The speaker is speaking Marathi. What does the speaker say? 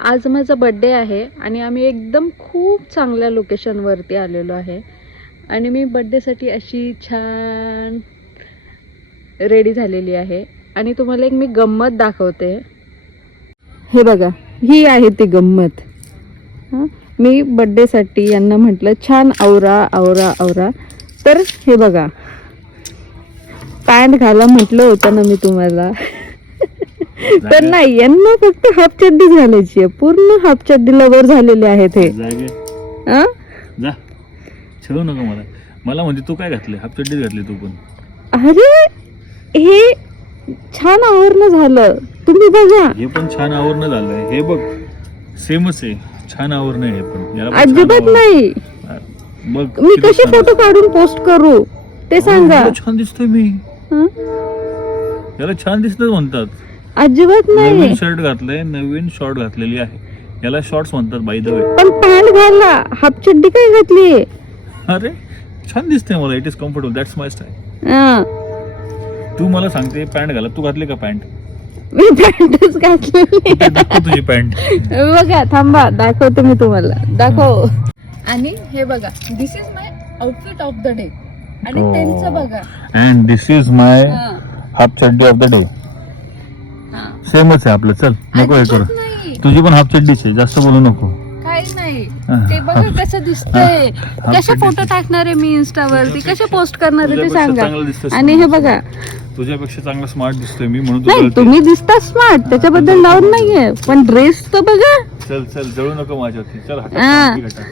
आज माझा बड्डे आहे आणि आम्ही एकदम खूप चांगल्या लोकेशनवरती आलेलो आहे आणि मी बड्डेसाठी अशी छान रेडी झालेली आहे आणि तुम्हाला एक मी गंमत दाखवते. हे बघा, ही आहे ती गंमत. मी बड्डेसाठी यांना म्हटलं छान आवरा आवरा आवरा, तर हे बघा पॅन्ट घाला म्हटलं होतं ना मी तुम्हाला. तर नाही, यांना फक्त हाफ चड्डी घालायची आहे. पूर्ण हाफ चड्डीला वर झालेले आहेत हे. ठेवू नका मला. मला म्हणजे तू काय घातले? हाफ चड्डी घातली तू पण. अरे हे छान आवरणं झालं, तुम्ही बघा. हे पण छान आवरणं झालंय. हे बघ सेमच आहे, छान आवरणं आहे. हे पण याला पण अजिबात छान नाही. बघ मी कसे फोटो काढून पोस्ट करू ते सांगा. याला छान दिसतोय मी. हं? याला छान दिसत म्हणतात. अजिबात नाही. नवीन शर्ट घातलंय, नवीन शॉर्ट घातलेली आहे. याला शॉर्ट्स म्हणतात बाय द वे. पण पॅन्ट घाला, हाफ चड्डी काय घातली? अरे छान दिसतंय मला. It is comfortable. That's my style. हं. तू मला सांगते पॅन्ट घाला. तू घातली का पॅन्ट? मी पॅन्टच घातली. दाखव तुझी पॅन्ट. बघा, थांबा दाखवते मी तुम्हाला. दाखव. आणि हे बघा, this is my outfit of the day. आणि त्यांचं बघा. अँड दिस इज माय हं. हाफ चड्डी ऑफ द डे. हं. सेमच आहे आपलं. चल नको हे करू. अजिबात नाही. तुझी पण हाफ चड्डीच आहे, जास्त बोलू नको. काही नाही. ते बघा कसं दिसतंय. कसे फोटो टाकणार आहे मी इंस्टावरती, कसे पोस्ट करणार आहे ते तुझ्यापेक्षा सांगा. चांगलं दिसतोय. आणि हे बघा, तुझ्यापेक्षा चांगला स्मार्ट दिसतोय मी, म्हणून नाही तुला तुम्ही दिसता स्मार्ट, त्याच्याबद्दल डाऊट नाहीये, पण ड्रेस तर बघा. चल चल जळू नको माझ्यावरती. चल हा. हटा.